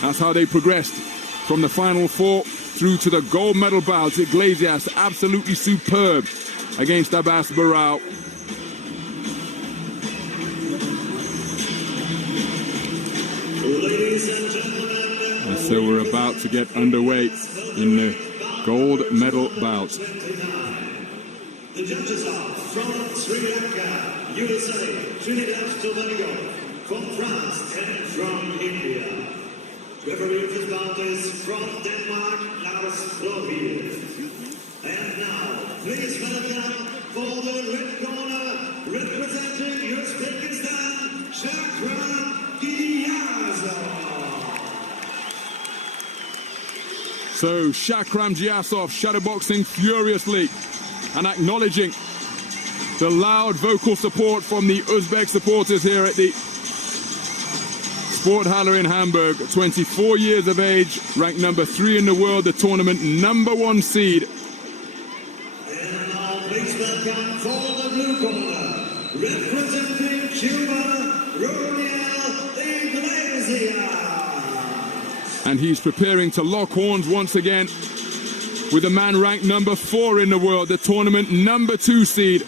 That's how they progressed from the final four through to the gold medal bout. IGLESIAS absolutely superb against Abbas Barao. Ladies and gentlemen, and so we're about to get underway in the gold medal bout. The judges are from Sri Lanka, USA, Trinidad and Tobago, from France and from India. Referee of this bout is from Denmark, Lars Lovil. And now, please welcome for the red corner, representing Uzbekistan, Shakhram. So Shakhram GIYASOV shadowboxing furiously and acknowledging the loud vocal support from the Uzbek supporters here at the Sporthalle in Hamburg. 24 years of age, ranked number 3 in the world, the tournament number 1 seed. And now please welcome for the blue corner, representing Cuba, Roniel, IGLESIAS. And he's preparing to lock horns once again with a man ranked number 4 in the world, the tournament number 2 seed,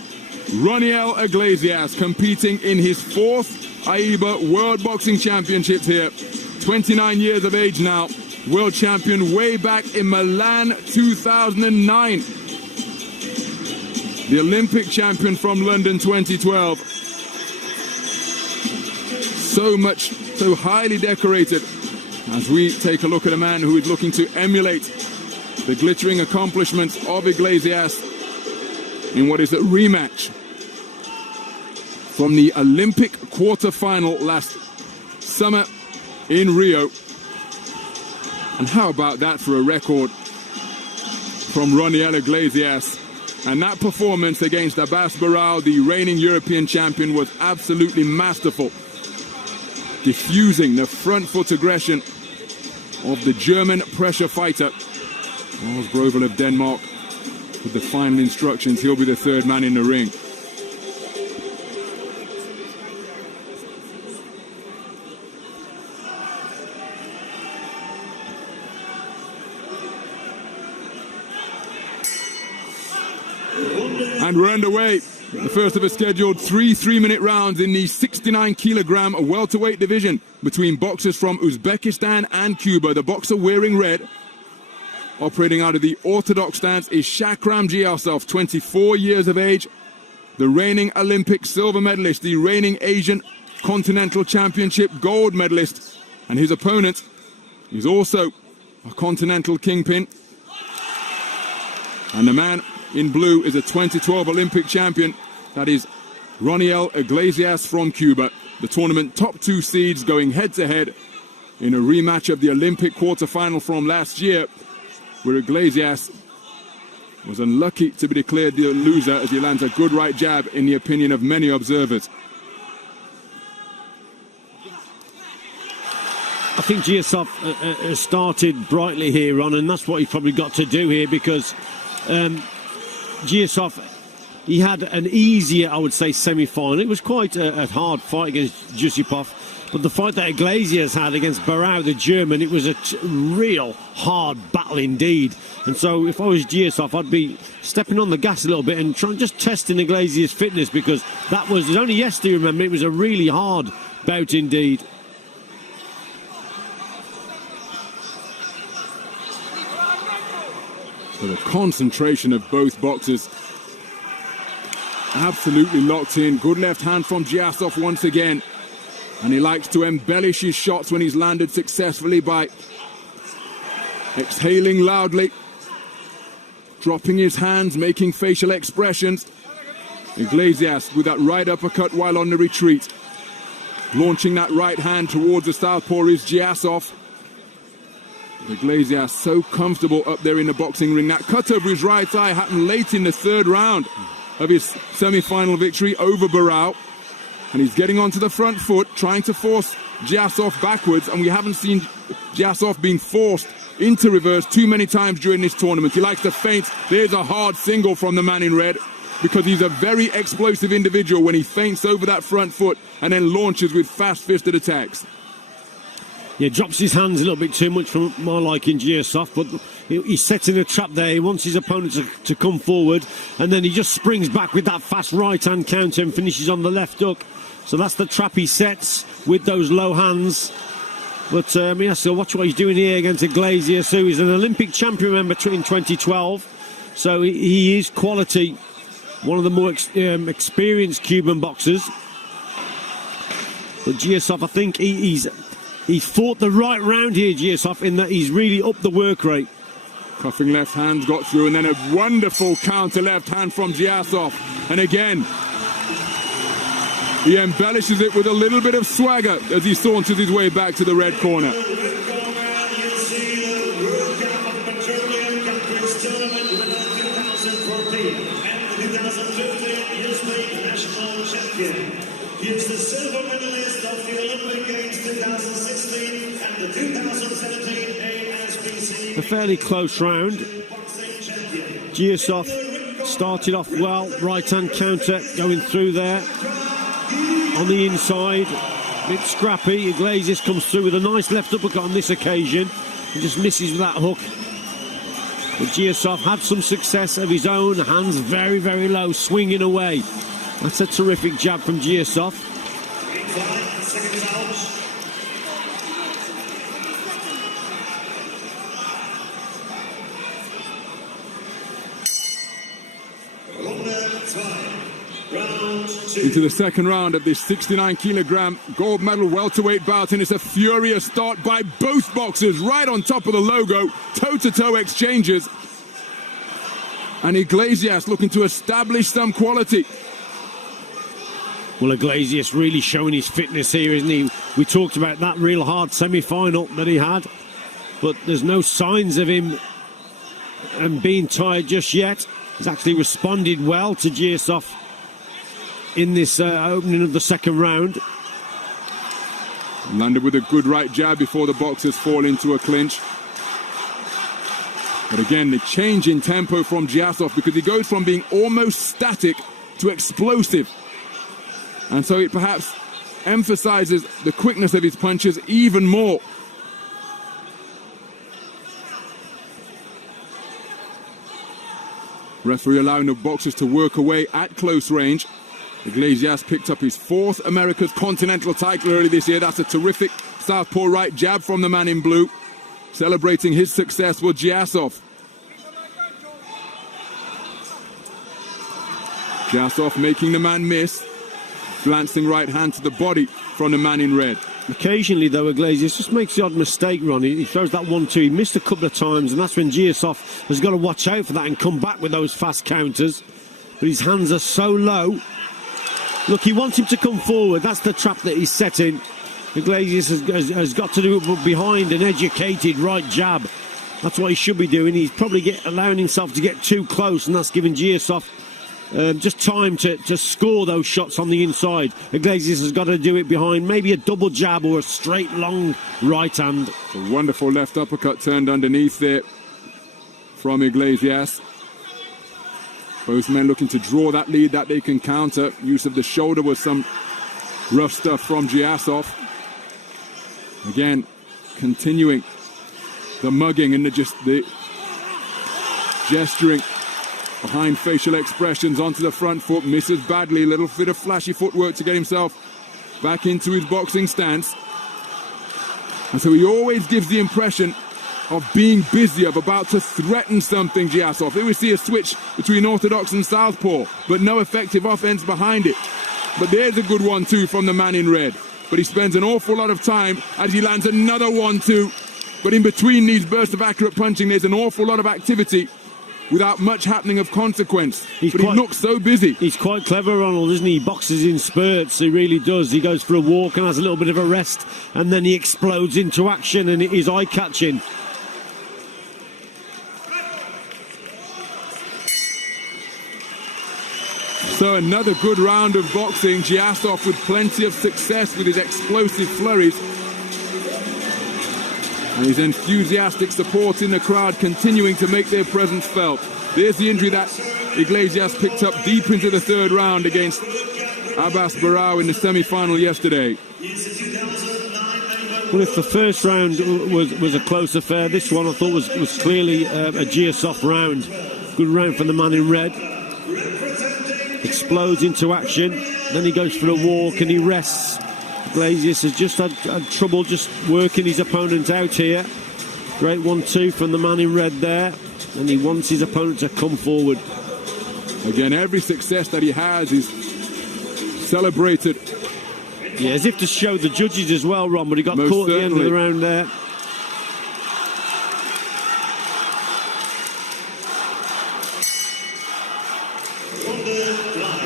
Roniel IGLESIAS, competing in his 4th AIBA World Boxing Championships here. 29 years of age now, world champion way back in Milan 2009. The Olympic champion from London 2012. So highly decorated. As we take a look at a man who is looking to emulate the glittering accomplishments of IGLESIAS in what is a rematch from the Olympic quarter-final last summer in Rio. And how about that for a record from Roniel IGLESIAS? And that performance against Abbas Barao, the reigning European champion, was absolutely masterful, diffusing the front foot aggression of the German pressure fighter. Lars Grovel of Denmark with the final instructions. He'll be the 3rd man in the ring. And we're underway. The first of a scheduled 3 3-minute rounds in the 69-kilogram welterweight division between boxers from Uzbekistan and Cuba. The boxer wearing red, operating out of the orthodox stance, is Shakhram GIYASOV, 24 years of age, the reigning Olympic silver medalist, the reigning Asian Continental Championship gold medalist, and his opponent is also a Continental kingpin. And the man in blue is a 2012 Olympic champion. That is Roniel IGLESIAS from Cuba. The tournament top 2 seeds going head-to-head in a rematch of the Olympic quarter-final from last year, where IGLESIAS was unlucky to be declared the loser as he lands a good right jab in the opinion of many observers. I think GIYASOV started brightly here, Ron, and that's what he's probably got to do here, because GIYASOV, he had an easier, I would say, semi-final. It was quite a hard fight against Jusupov, but the fight that IGLESIAS had against Barao, the German, it was a real hard battle indeed. And so if I was GIYASOV, I'd be stepping on the gas a little bit and trying just testing IGLESIAS' fitness, because that was, it was only yesterday, remember, it was a really hard bout indeed. So the concentration of both boxers absolutely locked in. Good left hand from GIYASOV once again. And he likes to embellish his shots when he's landed successfully by exhaling loudly, dropping his hands, making facial expressions. IGLESIAS with that right uppercut while on the retreat. Launching that right hand towards the southpaw is GIYASOV. IGLESIAS so comfortable up there in the boxing ring. That cut over his right eye happened late in the 3rd round of his semi-final victory over Barao. And he's getting onto the front foot, trying to force GIYASOV backwards, and we haven't seen GIYASOV being forced into reverse too many times during this tournament. He likes to feint. There's a hard single from the man in red, because he's a very explosive individual when he feints over that front foot and then launches with fast-fisted attacks. Yeah, drops his hands a little bit too much for my liking, GIYASOV, but he's setting a trap there. He wants his opponent to come forward, and then he just springs back with that fast right-hand counter and finishes on the left hook. So that's the trap he sets with those low hands. But yeah, so watch what he's doing here against IGLESIAS, who is an Olympic champion member in 2012. So he is quality, one of the more experienced Cuban boxers. But GIYASOV, I think he's fought the right round here, GIYASOV, in that he's really upped the work rate. Cuffing left hand got through, and then a wonderful counter left hand from GIYASOV. And again, he embellishes it with a little bit of swagger as he saunters his way back to the red corner. You see the World Cup of Petroleum Countries Tournament winner 2014 and the 2015 UZB national champion. He is the silver medalist of the Olympic Games 2016 and the 2017 ASBC. A fairly close round. GIYASOV started off well, right-hand counter going through there. On the inside, a bit scrappy. IGLESIAS comes through with a nice left uppercut on this occasion. He just misses with that hook. But GIYASOV had some success of his own. Hands very, very low, swinging away. That's a terrific jab from GIYASOV. Into the second round of this 69-kilogram gold medal welterweight bout, and it's a furious start by both boxers, right on top of the logo, toe-to-toe exchanges. And IGLESIAS looking to establish some quality. Well, IGLESIAS really showing his fitness here, isn't he? We talked about that real hard semi-final that he had, but there's no signs of him being tired just yet. He's actually responded well to GIYASOV in this opening of the second round. Landed with a good right jab before the boxers fall into a clinch. But again, the change in tempo from GIYASOV, because he goes from being almost static to explosive. And so it perhaps emphasizes the quickness of his punches even more. Referee allowing the boxers to work away at close range. IGLESIAS picked up his fourth America's Continental title early this year. That's a terrific southpaw right jab from the man in blue. Celebrating his success with GIYASOV. GIYASOV making the man miss. Glancing right hand to the body from the man in red. Occasionally, though, IGLESIAS just makes the odd mistake, Ronnie. He throws that 1-2. He missed a couple of times, and that's when GIYASOV has got to watch out for that and come back with those fast counters. But his hands are so low. Look, he wants him to come forward. That's the trap that he's setting. IGLESIAS has got to do it behind an educated right jab. That's what he should be doing. He's probably allowing himself to get too close, and that's giving GIYASOV just time to score those shots on the inside. IGLESIAS has got to do it behind maybe a double jab or a straight long right hand. A wonderful left uppercut turned underneath there from IGLESIAS. Both men looking to draw that lead that they can counter. Use of the shoulder was some rough stuff from GIYASOV. Again, continuing the mugging and the gesturing behind facial expressions onto the front foot. Misses badly. A little bit of flashy footwork to get himself back into his boxing stance. And so he always gives the impression of being busy, of about to threaten something, GIYASOV. Here we see a switch between orthodox and southpaw, but no effective offense behind it. But there's a good 1-2 from the man in red. But he spends an awful lot of time as he lands another 1-2. But in between these bursts of accurate punching, there's an awful lot of activity without much happening of consequence. He looks so busy. He's quite clever, Ronald, isn't he? He boxes in spurts, he really does. He goes for a walk and has a little bit of a rest, and then he explodes into action, and it is eye-catching. So another good round of boxing. GIYASOV with plenty of success with his explosive flurries. And his enthusiastic support in the crowd continuing to make their presence felt. There's the injury that IGLESIAS picked up deep into the third round against Abbas Barao in the semi-final yesterday. He's a 2009 member Well, if the first round was a close affair, this one I thought was clearly a GIYASOV round. Good round from the man in red. Explodes into action. Then he goes for a walk and he rests. IGLESIAS has just had trouble just working his opponent out here. Great 1-2 from the man in red there. And he wants his opponent to come forward. Again, every success that he has is celebrated. Yeah, as if to show the judges as well, Ron, but he got Most caught at the end of certainly. the round there.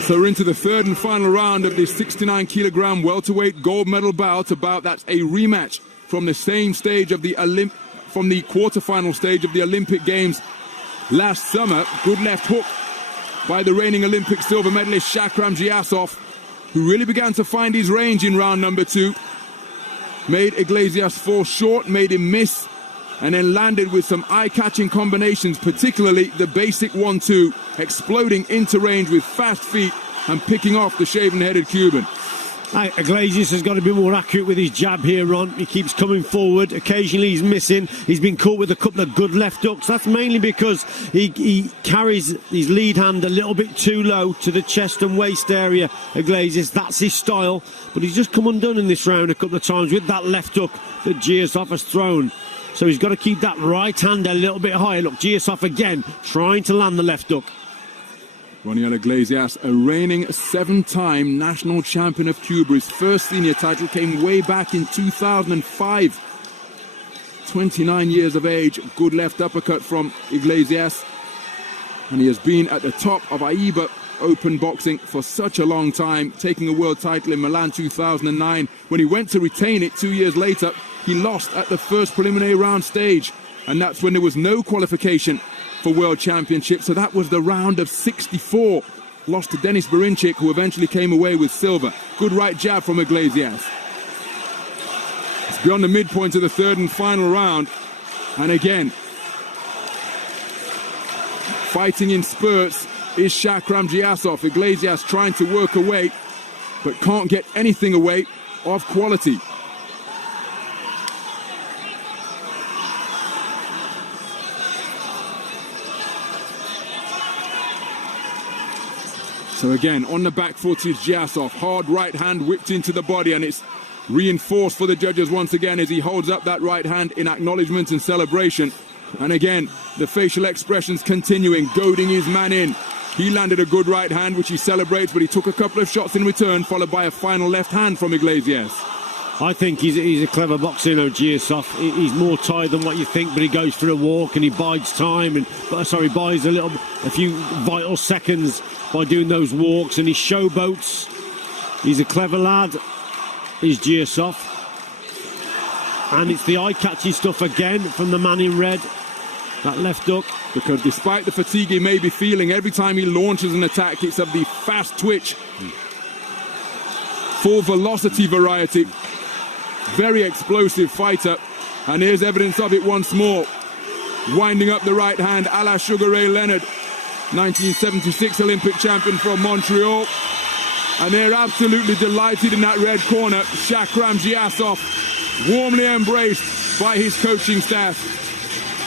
So we're into the third and final round of this 69-kilogram welterweight gold medal bout. That's a rematch from the same stage of the from the quarterfinal stage of the Olympic Games last summer. Good left hook by the reigning Olympic silver medalist Shakhram GIYASOV, who really began to find his range in round number 2. Made IGLESIAS fall short, made him miss, and then landed with some eye-catching combinations, particularly the basic 1-2, exploding into range with fast feet and picking off the shaven-headed Cuban. IGLESIAS has got to be more accurate with his jab here, Ron. He keeps coming forward. Occasionally he's missing. He's been caught with a couple of good left hooks. That's mainly because he carries his lead hand a little bit too low to the chest and waist area. IGLESIAS, that's his style. But he's just come undone in this round a couple of times with that left hook that GIYASOV has thrown. So he's got to keep that right hand a little bit higher. Look, GIYASOV again trying to land the left hook. Roniel IGLESIAS, a reigning 7-time national champion of Cuba. His first senior title came way back in 2005. 29 years of age, good left uppercut from IGLESIAS. And he has been at the top of AIBA Open boxing for such a long time, taking a world title in Milan 2009. When he went to retain it 2 years later, he lost at the first preliminary round stage. And that's when there was no qualification for World Championship. So that was the round of 64. Lost to Denis Berinchik, who eventually came away with silver. Good right jab from IGLESIAS. It's beyond the midpoint of the third and final round. And again, fighting in spurts is Shakhram GIYASOV. IGLESIAS trying to work away, but can't get anything away of quality. So again, on the back foot is GIYASOV. Hard right hand whipped into the body, and it's reinforced for the judges once again as he holds up that right hand in acknowledgement and celebration. And again, the facial expressions continuing, goading his man in. He landed a good right hand, which he celebrates, but he took a couple of shots in return, followed by a final left hand from IGLESIAS. I think he's a clever boxer, you know, GIYASOV. He's more tired than what you think, but he goes for a walk and he bides time and buys a few vital seconds by doing those walks, and he showboats. He's a clever lad, is GIYASOV. And it's the eye-catching stuff again from the man in red. That left hook. Because despite the fatigue he may be feeling, every time he launches an attack, it's of the fast twitch, full velocity variety. Very explosive fighter. And here's evidence of it once more. Winding up the right hand, a la Sugar Ray Leonard, 1976 Olympic champion from Montreal. And they're absolutely delighted in that red corner. Shakhram GIYASOV, warmly embraced by his coaching staff.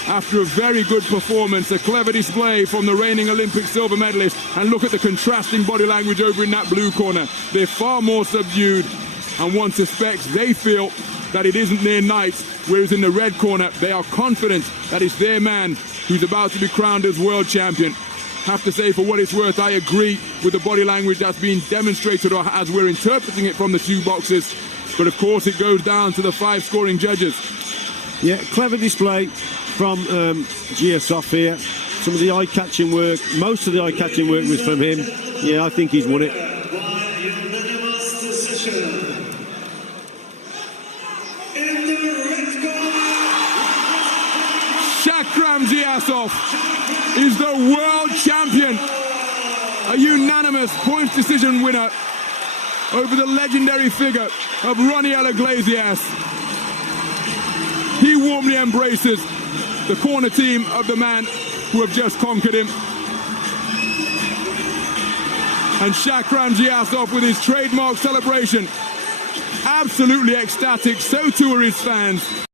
After a very good performance, a clever display from the reigning Olympic silver medalist. And look at the contrasting body language over in that blue corner. They're far more subdued, and one suspects they feel that it isn't their night, whereas in the red corner, they are confident that it's their man who's about to be crowned as world champion. Have to say, for what it's worth, I agree with the body language that's been demonstrated, or as we're interpreting it from the two boxers. But of course, it goes down to the 5 scoring judges. Yeah, clever display from GIYASOV here. Some of the eye-catching work, most of the eye-catching work was from him. Yeah, I think he's won it. Shakhram GIYASOV is the world champion. A unanimous points decision winner over the legendary figure of Roniel IGLESIAS. He warmly embraces the corner team of the man who have just conquered him. And Shakhram GIYASOV with his trademark celebration absolutely ecstatic. So too are his fans.